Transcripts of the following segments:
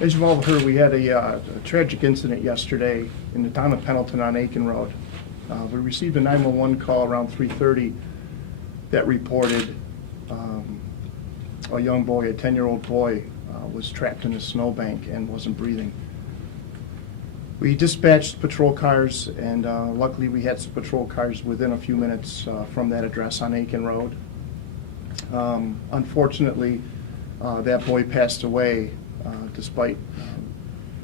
As you've all heard, we had a tragic incident yesterday in the town of Pendleton on Aiken Road. We received a 911 call around 3:30 that reported a young boy, a 10-year-old boy, was trapped in a snowbank and wasn't breathing. We dispatched patrol cars, and luckily we had some patrol cars within a few minutes from that address on Aiken Road. Unfortunately, that boy passed away despite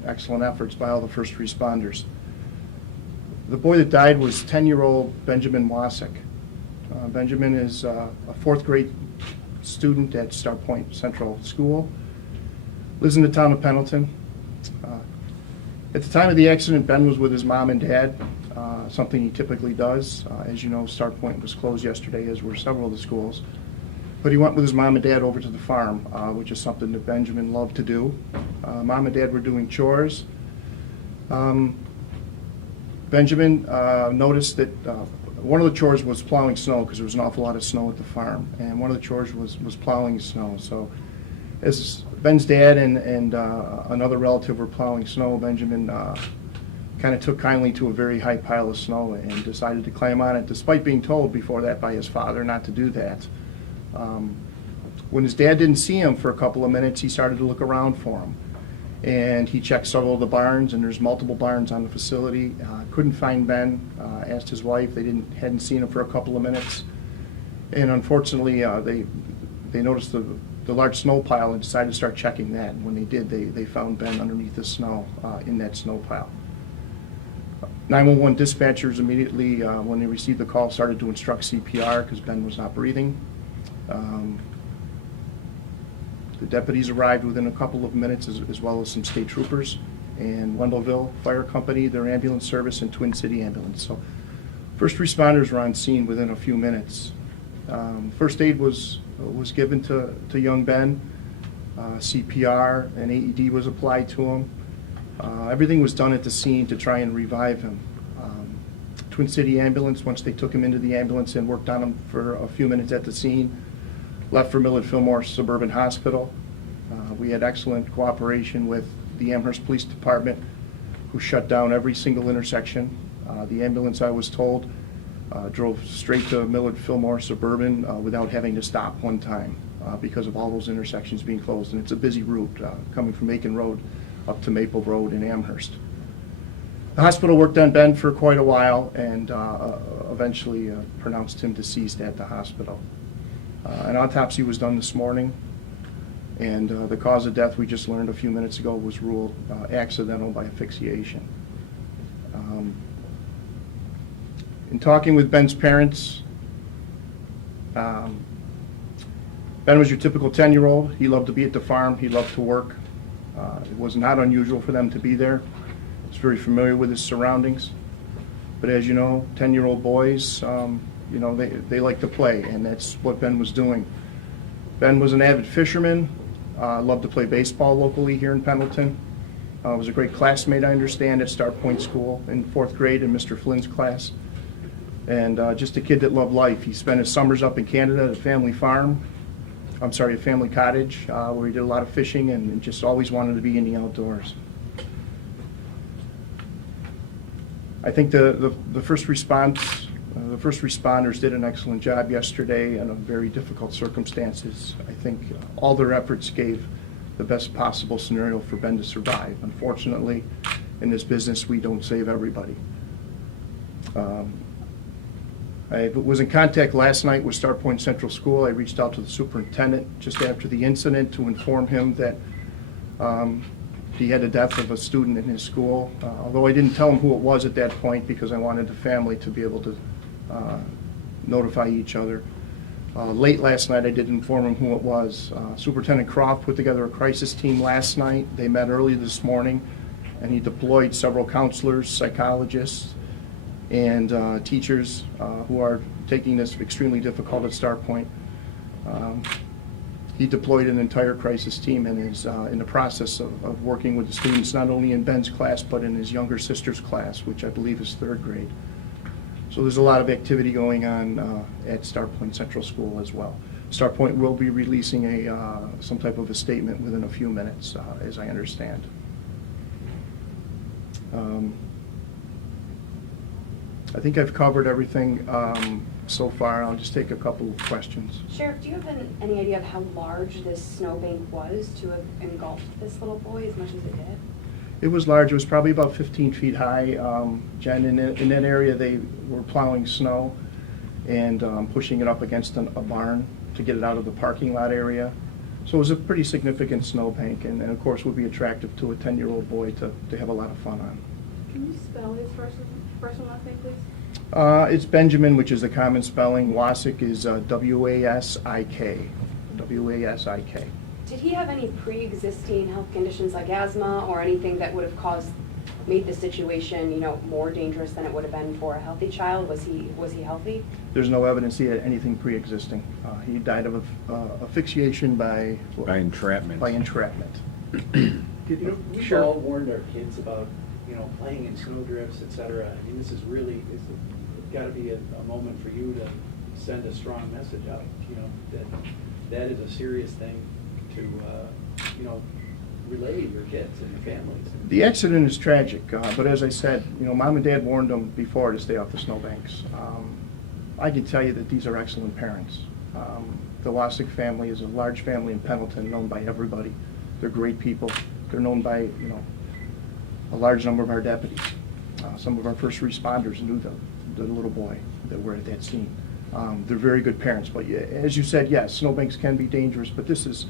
excellent efforts by all the first responders. The boy that died was 10-year-old Benjamin Wasik. Benjamin is a fourth grade student at Star Point Central School, lives in the town of Pendleton. At the time of the accident, Ben was with his mom and dad, something he typically does. As you know, Star Point was closed yesterday, as were several of the schools. But he went with his mom and dad over to the farm, which is something that Benjamin loved to do. Mom and dad were doing chores. Benjamin noticed that one of the chores was plowing snow, because there was an awful lot of snow at the farm, and one of the chores was plowing snow. So as Ben's dad and another relative were plowing snow, Benjamin kind of took kindly to a very high pile of snow and decided to climb on it, despite being told before that by his father not to do that. When his dad didn't see him for a couple of minutes, he started to look around for him. And he checked several of the barns, and there's multiple barns on the facility. Couldn't find Ben. Asked his wife. They hadn't seen him for a couple of minutes. And unfortunately, they noticed the large snow pile and decided to start checking that. And when they did, they found Ben underneath the snow in that snow pile. 911 dispatchers immediately, when they received the call, started to instruct CPR because Ben was not breathing. The deputies arrived within a couple of minutes, as well as some state troopers, and Wendellville Fire Company, their ambulance service, and Twin City Ambulance. So first responders were on scene within a few minutes. First aid was given to young Ben. CPR and AED was applied to him. Everything was done at the scene to try and revive him. Twin City Ambulance, once they took him into the ambulance and worked on him for a few minutes at the scene, left for Millard Fillmore Suburban Hospital. We had excellent cooperation with the Amherst Police Department, who shut down every single intersection. The ambulance, I was told, drove straight to Millard Fillmore Suburban without having to stop one time because of all those intersections being closed. And it's a busy route coming from Aiken Road up to Maple Road in Amherst. The hospital worked on Ben for quite a while and eventually pronounced him deceased at the hospital. An autopsy was done this morning, and the cause of death, we just learned a few minutes ago, was ruled accidental by asphyxiation. In talking with Ben's parents, Ben was your typical 10-year-old. He loved to be at the farm. He loved to work. It was not unusual for them to be there. He was very familiar with his surroundings. But as you know, 10-year-old boys, you know, they like to play, and that's what Ben was doing. Ben was an avid fisherman, loved to play baseball locally here in Pendleton. Was a great classmate, I understand, at Star Point School in fourth grade in Mr. Flynn's class. And just a kid that loved life. He spent his summers up in Canada at a family farm, a family cottage, where he did a lot of fishing and just always wanted to be in the outdoors. I think the first responders did an excellent job yesterday in very difficult circumstances. I think all their efforts gave the best possible scenario for Ben to survive. Unfortunately, in this business, we don't save everybody. I was in contact last night with Star Point Central School. I reached out to the superintendent just after the incident to inform him that he had the death of a student in his school, although I didn't tell him who it was at that point because I wanted the family to be able to notify each other. Late last night, I did inform him who it was. Superintendent Croft put together a crisis team last night. They met early this morning, and he deployed several counselors, psychologists, and teachers who are taking this extremely difficult at Star Point. He deployed an entire crisis team and is in the process of working with the students, not only in Ben's class, but in his younger sister's class, which I believe is third grade. So there's a lot of activity going on at Star Point Central School as well. Starpoint will be releasing some type of a statement within a few minutes, as I understand. I think I've covered everything so far. I'll just take a couple of questions. Sheriff, do you have any idea of how large this snowbank was to have engulfed this little boy as much as it did? It was large. It was probably about 15 feet high. Jen, in that area, they were plowing snow and pushing it up against a barn to get it out of the parking lot area. So it was a pretty significant snowbank, and of course would be attractive to a 10-year-old boy to have a lot of fun on. Can you spell his first and last name, please? It's Benjamin, which is the common spelling. Wasik is W-A-S-I-K. W-A-S-I-K. Did he have any pre-existing health conditions like asthma or anything that would have made the situation, you know, more dangerous than it would have been for a healthy child? Was he healthy? There's no evidence he had anything pre-existing. He died of asphyxiation by entrapment. By entrapment. We've all warned our kids about, you know, playing in snowdrifts, et cetera. I mean, this is really, it's got to be a moment for you to send a strong message out, you know, that is a serious thing to, you know, relay to your kids and your families. The accident is tragic, but as I said, you know, Mom and Dad warned them before to stay off the snowbanks. I can tell you that these are excellent parents. The Wasik family is a large family in Pendleton, known by everybody. They're great people. They're known by, you know, a large number of our deputies. Some of our first responders knew the little boy that were at that scene. They're very good parents, but as you said, yes, snowbanks can be dangerous, but this is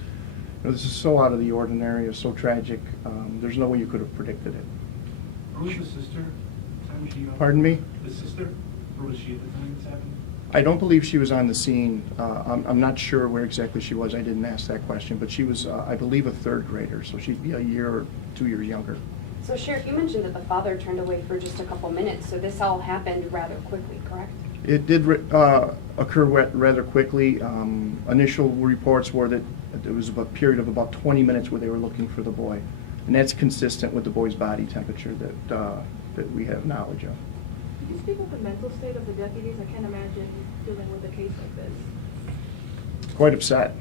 so out of the ordinary, it's so tragic. There's no way you could have predicted it. Where was the sister? Time she Pardon me? The sister? Where was she at the time this happened? I don't believe she was on the scene. I'm not sure where exactly she was. I didn't ask that question, but she was, I believe, a third grader, so she'd be a year or 2 years younger. So, Sheriff, you mentioned that the father turned away for just a couple minutes, so this all happened rather quickly, correct? It did occur rather quickly. Initial reports were that there was a period of about 20 minutes where they were looking for the boy, and that's consistent with the boy's body temperature that we have knowledge of. Could you speak of the mental state of the deputies? I can't imagine dealing with a case like this. Quite upset.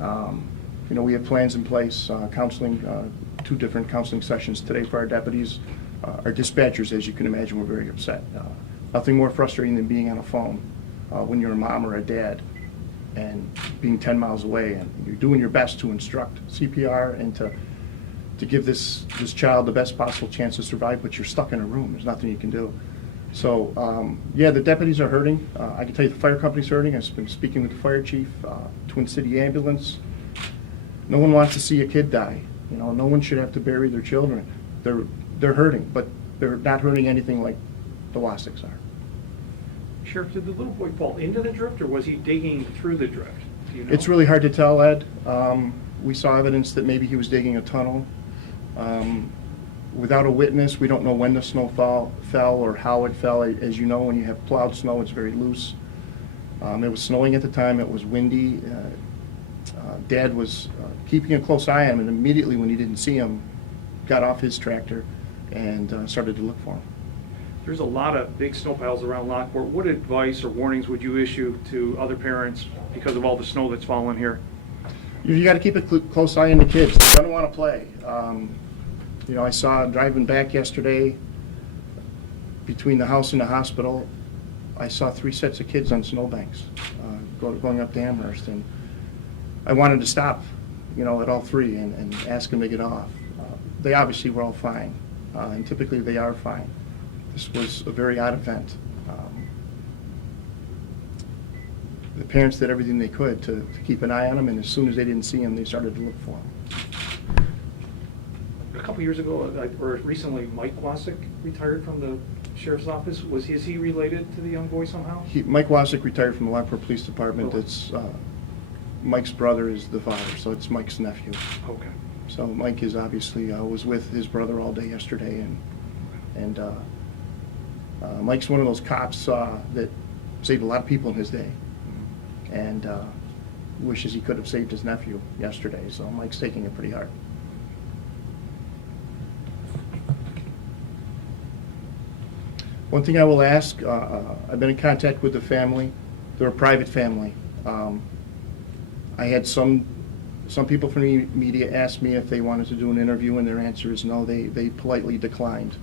You know, we have plans in place, counseling, 2 different counseling sessions today for our deputies. Our dispatchers, as you can imagine, were very upset. Nothing more frustrating than being on a phone when you're a mom or a dad and being 10 miles away, and you're doing your best to instruct CPR and to give this child the best possible chance to survive, but you're stuck in a room. There's nothing you can do. So, yeah, the deputies are hurting. I can tell you the fire company's hurting. I've been speaking with the fire chief, Twin City Ambulance. No one wants to see a kid die. You know, no one should have to bury their children. They're hurting, but they're not hurting anything like the Wasiks are. Sheriff, did the little boy fall into the drift, or was he digging through the drift? Do you know? It's really hard to tell, Ed. We saw evidence that maybe he was digging a tunnel. Without a witness, we don't know when the snow fell or how it fell. As you know, when you have plowed snow, it's very loose. It was snowing at the time. It was windy. Dad was keeping a close eye on him, and immediately when he didn't see him, got off his tractor and started to look for him. There's a lot of big snow piles around Lockport. What advice or warnings would you issue to other parents because of all the snow that's fallen here? You got to keep a close eye on the kids. They're going to want to play. You know, I saw driving back yesterday between the house and the hospital, I saw 3 sets of kids on snowbanks going up to Amherst, and I wanted to stop, you know, at all 3 and ask them to get off. They obviously were all fine, and typically they are fine. This was a very odd event. The parents did everything they could to keep an eye on him, and as soon as they didn't see him, they started to look for him. A couple years ago, or recently, Mike Wasik retired from the sheriff's office. Is he related to the young boy somehow? Mike Wasik retired from the Lockport Police Department. It's Mike's brother is the father, so it's Mike's nephew. Okay. So Mike is obviously was with his brother all day yesterday, and Mike's one of those cops that saved a lot of people in his day, and wishes he could have saved his nephew yesterday. So Mike's taking it pretty hard. One thing I will ask, I've been in contact with the family. They're a private family. I had some people from the media ask me if they wanted to do an interview, and their answer is no. They politely declined.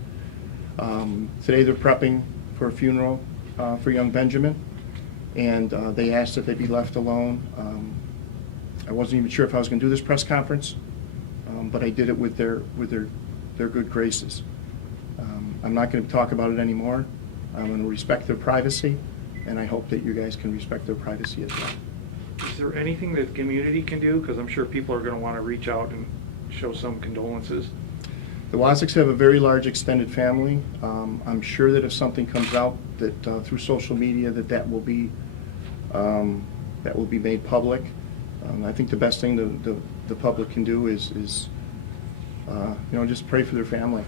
Today they're prepping for a funeral for young Benjamin, and they asked if they be left alone. I wasn't even sure if I was going to do this press conference, but I did it with their good graces. I'm not going to talk about it anymore. I'm going to respect their privacy, and I hope that you guys can respect their privacy as well. Is there anything that the community can do? Because I'm sure people are going to want to reach out and show some condolences. The Wasiks have a very large extended family. I'm sure that if something comes out that through social media that will be made public. I think the best thing the public can do is just pray for their family.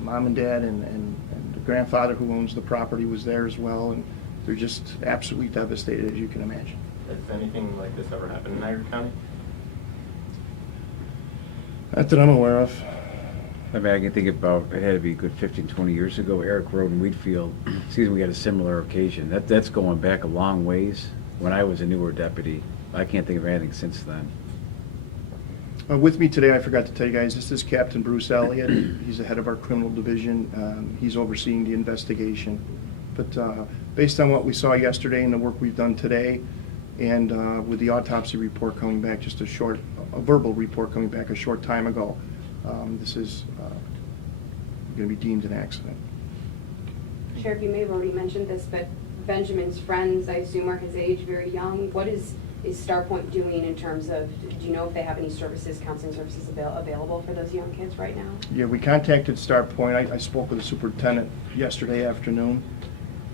Mom and dad and the grandfather who owns the property was there as well, and they're just absolutely devastated, as you can imagine. Has anything like this ever happened in Niagara County? Not that I'm aware of. I mean, I can think about, it had to be a good 15, 20 years ago, Eric Road in Wheatfield, we had a similar occasion. That's going back a long ways. When I was a newer deputy, I can't think of anything since then. With me today, I forgot to tell you guys, this is Captain Bruce Elliott. He's the head of our criminal division. He's overseeing the investigation. But based on what we saw yesterday and the work we've done today, and with the autopsy report coming back, just a verbal report coming back a short time ago, this is going to be deemed an accident. Sheriff, you may have already mentioned this, but Benjamin's friends, I assume, are his age, very young. What is Starpoint doing in terms of, do you know if they have any services, counseling services available for those young kids right now? Yeah, we contacted Starpoint. I spoke with the superintendent yesterday afternoon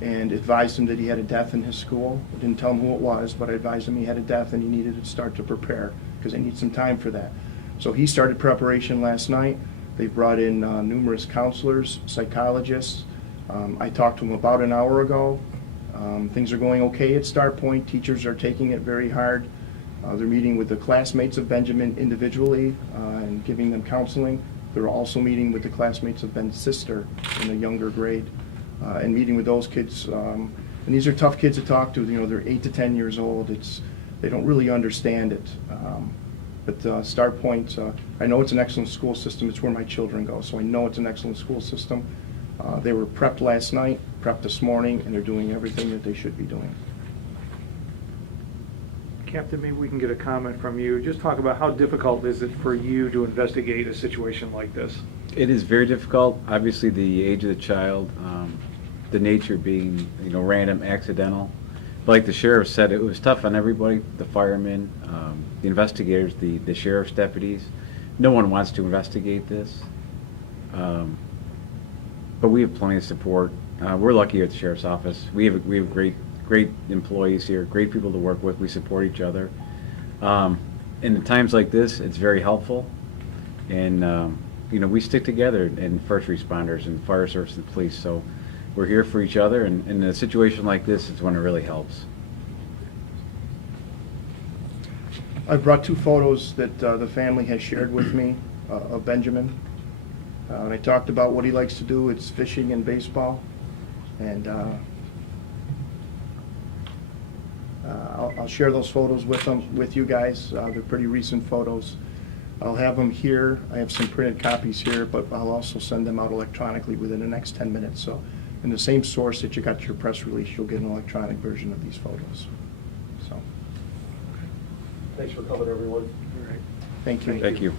and advised him that he had a death in his school. I didn't tell him who it was, but I advised him he had a death and he needed to start to prepare because they need some time for that. So he started preparation last night. They brought in numerous counselors, psychologists. I talked to him about an hour ago. Things are going okay at Starpoint. Teachers are taking it very hard. They're meeting with the classmates of Benjamin individually and giving them counseling. They're also meeting with the classmates of Ben's sister in a younger grade and meeting with those kids. And these are tough kids to talk to. You know, they're 8 to 10 years old. They don't really understand it. But Starpoint, I know it's an excellent school system. It's where my children go, so I know it's an excellent school system. They were prepped last night, prepped this morning, and they're doing everything that they should be doing. Captain, maybe we can get a comment from you. Just talk about how difficult is it for you to investigate a situation like this? It is very difficult. Obviously, the age of the child, the nature being, random, accidental. But like the sheriff said, it was tough on everybody, the firemen, the investigators, the sheriff's deputies. No one wants to investigate this. But we have plenty of support. We're lucky at the sheriff's office. We have great employees here, great people to work with. We support each other. In times like this, it's very helpful. And we stick together in first responders and fire service and police. So we're here for each other. And in a situation like this, it's when it really helps. I brought 2 photos that the family has shared with me of Benjamin. And I talked about what he likes to do. It's fishing and baseball. And I'll share those photos with you guys. They're pretty recent photos. I'll have them here. I have some printed copies here, but I'll also send them out electronically within the next 10 minutes. So in the same source that you got your press release, you'll get an electronic version of these photos. So Thanks for coming, everyone. All right. thank you. Thank you.